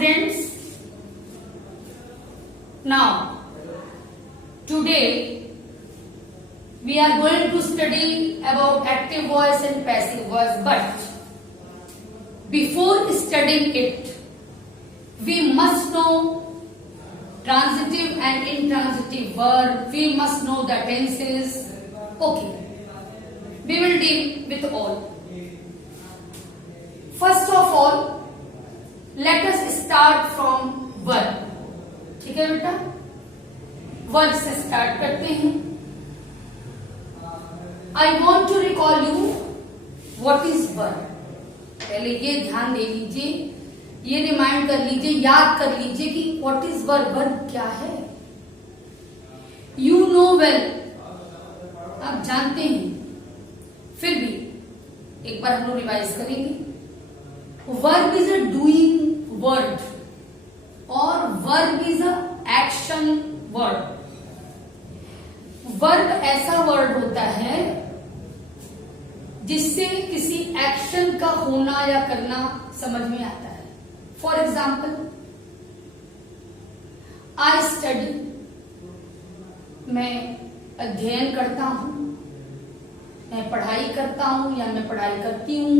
students. Now, today we are going to study about active voice and passive voice, but before studying it, we must know transitive and intransitive verb. We must know the tenses. Okay, we will deal with all. First of all, let us start from verb. ठीक है बेटा, verb से start करते हैं. I want to recall you what is verb. पहले ये ध्यान दे लीजिए, ये रिमाइंड कर लीजिए, याद कर लीजिए कि व्हाट इज वर्ब. वर्ब क्या है? यू नो वेल, आप जानते हैं, फिर भी एक बार हम लोग रिवाइज करेंगे. Verb is a doing word और verb is a action word. Verb ऐसा वर्ड होता है जिससे किसी एक्शन का होना या करना समझ में आता है. फॉर एग्जाम्पल, आई स्टडी, मैं अध्ययन करता हूं, मैं पढ़ाई करता हूं या मैं पढ़ाई करती हूं,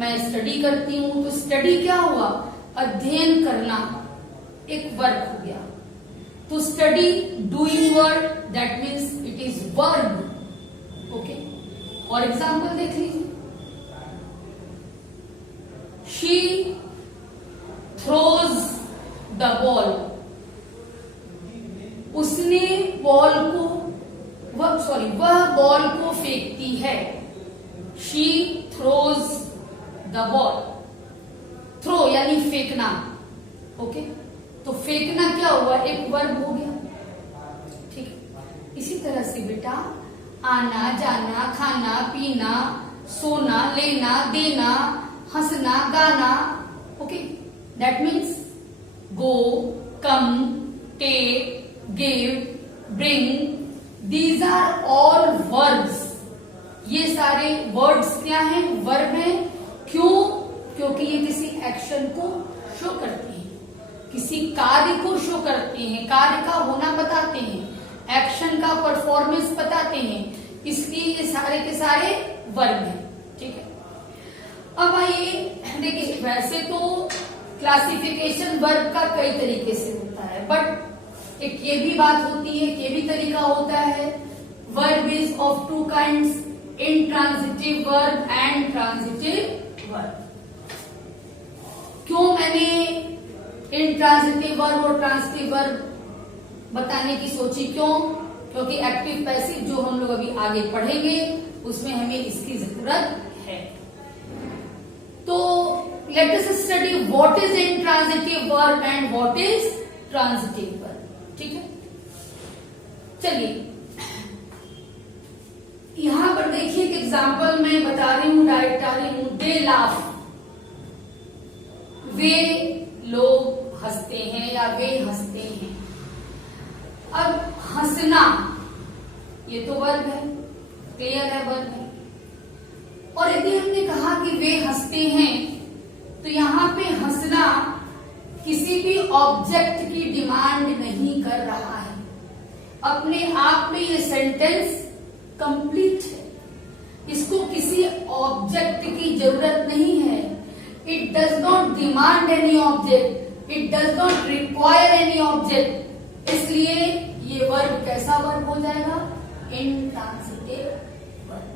मैं स्टडी करती हूं. तो स्टडी क्या हुआ? अध्ययन करना एक वर्ब हो गया. तो study doing word, that means it is verb. Okay, और एग्जाम्पल देख लीजिए. शी थ्रोज द बॉल, उसने बॉल को, वह बॉल को फेंकती है. She throws the ball. Throw यानी फेंकना. ओके, तो फेंकना क्या हुआ? एक वर्ब हो गया. ठीक है, इसी तरह से बेटा आना जाना, खाना पीना, सोना, लेना देना, हंसना गाना. Okay, that means go, come, take, give, bring, these are all verbs. ये सारे वर्ड्स क्या हैं? वर्ब हैं. क्यों? क्योंकि ये किसी एक्शन को शो करते हैं, किसी कार्य को शो करते हैं, कार्य का होना बताते हैं, एक्शन का परफॉर्मेंस बताते हैं. इसलिए ये सारे के सारे वर्ब हैं. ठीक है, अब आइए देखिए, वैसे तो क्लासिफिकेशन वर्ब का कई तरीके से होता है, बट एक ये भी बात होती है, ये भी तरीका होता है. Verb is of two kinds, intransitive verb and transitive verb. क्यों मैंने इंट्रांजिटिव वर्ब और ट्रांजिटिव वर्ब बताने की सोची? क्यों? क्योंकि एक्टिव पैसिव जो हम लोग अभी आगे पढ़ेंगे उसमें हमें इसकी जरूरत है. तो let us study what is intransitive verb and what is transitive verb. ठीक है, चलिए यहां पर देखिए एक एग्जाम्पल मैं बता रही हूं, डायरेक्ट आ रही हूं. दे लाफ, वे लोग हंसते हैं या वे हंसते हैं. अब हंसना ये तो वर्ब है, क्लियर है, वर्ब है. और यदि हमने कहा कि वे हंसते हैं, तो यहां पे हंसना किसी भी ऑब्जेक्ट की डिमांड नहीं कर रहा है. अपने आप में ये सेंटेंस कंप्लीट है. इसको किसी ऑब्जेक्ट की जरूरत नहीं है. It does not demand any object, it does not require any object. इसलिए ये वर्ब कैसा वर्ब हो जाएगा? Intransitive verb.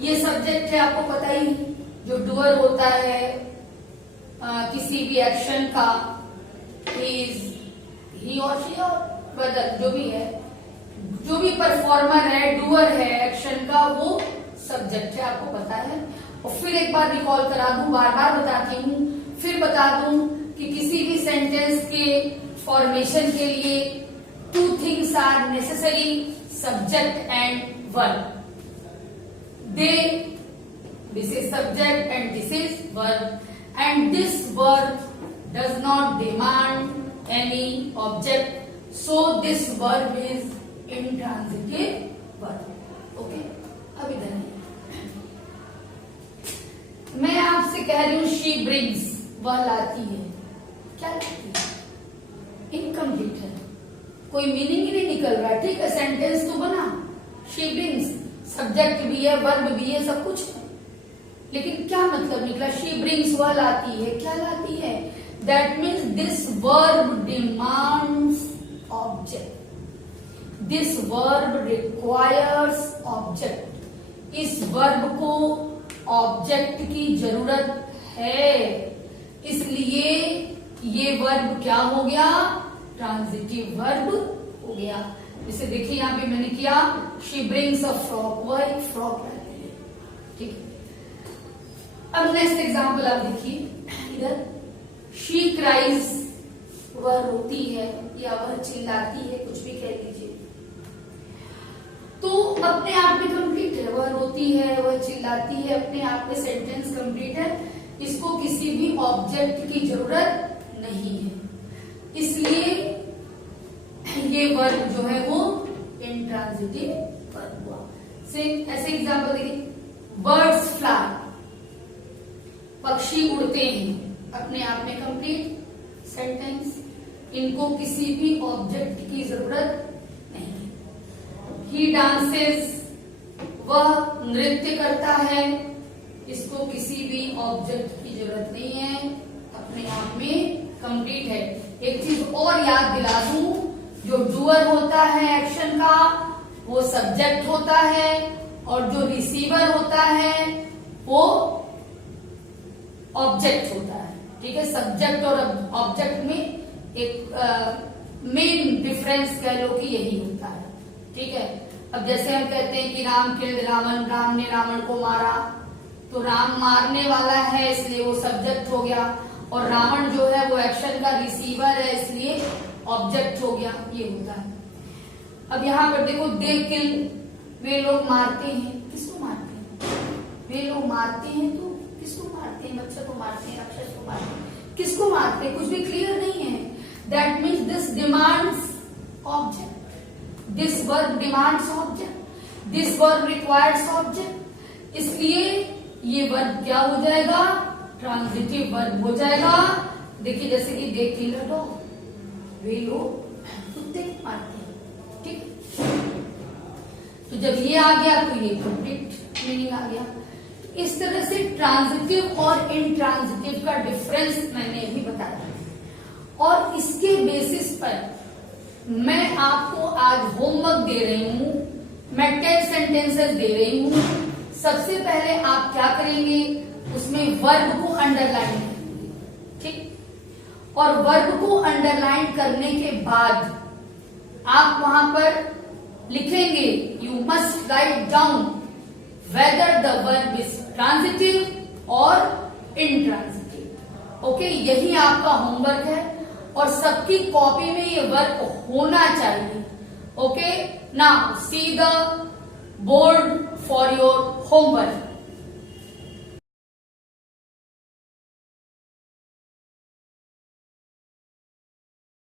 ये सब्जेक्ट है, आपको पता ही, जो डूअर होता है किसी भी एक्शन का, इज, ही और शी और बदल, जो भी है, जो भी परफॉर्मर है, डूअर है एक्शन का, वो सब्जेक्ट है, आपको पता है. और फिर एक बार रिकॉल करा दूं, बार बार बताती हूं, फिर बता दूं कि किसी भी सेंटेंस के फॉर्मेशन के लिए two things are necessary, subject and verb. They, this is subject and this is verb, and this verb does not demand any object, so this verb is intransitive verb. Okay, अब इधर मैं आपसे कह रही हूं she brings, वह लाती है, क्या लाती है? इनकम्प्लीट है, कोई मीनिंग ही नहीं निकल रहा। ठीक है, सेंटेंस तो बना, शी ब्रिंग्स, सब्जेक्ट भी है, वर्ब भी है, सब कुछ है, लेकिन क्या मतलब निकला? शी ब्रिंग्स, वह लाती है, क्या लाती है? That means this verb demands object, this verb requires object, इस वर्ब को ऑब्जेक्ट की जरूरत है, इसलिए ये वर्ब क्या हो गया? ट्रांजिटिव वर्ब हो गया। जैसे देखिए यहां पे मैंने किया, शी ब्रिंग्स अ फ्रॉक, वह एक फ्रॉक लाती है। ठीक है, अब नेक्स्ट एग्जाम्पल आप देखिए इधर, शी क्राइज, वह रोती है या वह चिल्लाती है, कुछ भी कह लीजिए, तो अपने आप में कंप्लीट है, वह रोती है, वह चिल्लाती है, अपने आप में सेंटेंस कंप्लीट है, इसको किसी भी ऑब्जेक्ट की जरूरत नहीं है, इसलिए ये वर्ब जो है वो इंट्रांजिटिव वर्ब हुआ। सेम ऐसे एग्जांपल देखिए, बर्ड्स फ्लाई, पक्षी उड़ते हैं, अपने आप में कंप्लीट सेंटेंस, इनको किसी भी ऑब्जेक्ट की जरूरत नहीं है। ही डांसेस, वह नृत्य करता है, इसको किसी भी ऑब्जेक्ट की जरूरत नहीं है, अपने आप में कंप्लीट है। एक चीज और याद दिला दूं, जो डूअर होता है एक्शन का, वो सब्जेक्ट होता है, और जो रिसीवर होता है वो ऑब्जेक्ट होता है। ठीक है, सब्जेक्ट और ऑब्जेक्ट में एक मेन डिफरेंस कह लो कि यही होता है। ठीक है, अब जैसे हम कहते हैं कि राम किल्ड रावण, राम ने रावण को मारा, तो राम मारने वाला है इसलिए वो सब्जेक्ट हो गया, और रावण जो है वो एक्शन का रिसीवर है इसलिए ऑब्जेक्ट हो गया, ये होता है। अब यहाँ पर देखो, दे किल, वे लोग मारते हैं, किसको मारते हैं? वे लोग मारते हैं, तो किसको मारते हैं? मच्छर को मारते हैं, राक्षस को मारते हैं, किसको मारते हैं? कुछ भी क्लियर नहीं है। That means this demands object, this verb demands object, this verb requires object, इसलिए ये वर्ब क्या हो जाएगा? ट्रांजिटिव वर्ब हो जाएगा। देखिए जैसे कि दे किल अ डॉग, वे लोग कुत्ते मारते हैं। ठीक, तो जब ये आ गया तो ये कंप्लीट मीनिंग आ गया। इस तरह से ट्रांजिटिव और इंट्रांजिटिव का डिफरेंस मैंने अभी बताया, और इसके बेसिस पर मैं आपको आज होमवर्क दे रही हूं, मैं 10 सेंटेंसेस दे रही हूं। सबसे पहले आप क्या करेंगे, उसमें वर्ब को अंडरलाइन करेंगे। ठीक, और वर्ब को अंडरलाइन करने के बाद आप वहां पर लिखेंगे, you must write down whether the verb is transitive और इनट्रांजिटिव। ओके, यही आपका होमवर्क है, और सबकी कॉपी में ये वर्क होना चाहिए। Okay, now see the board for your homework.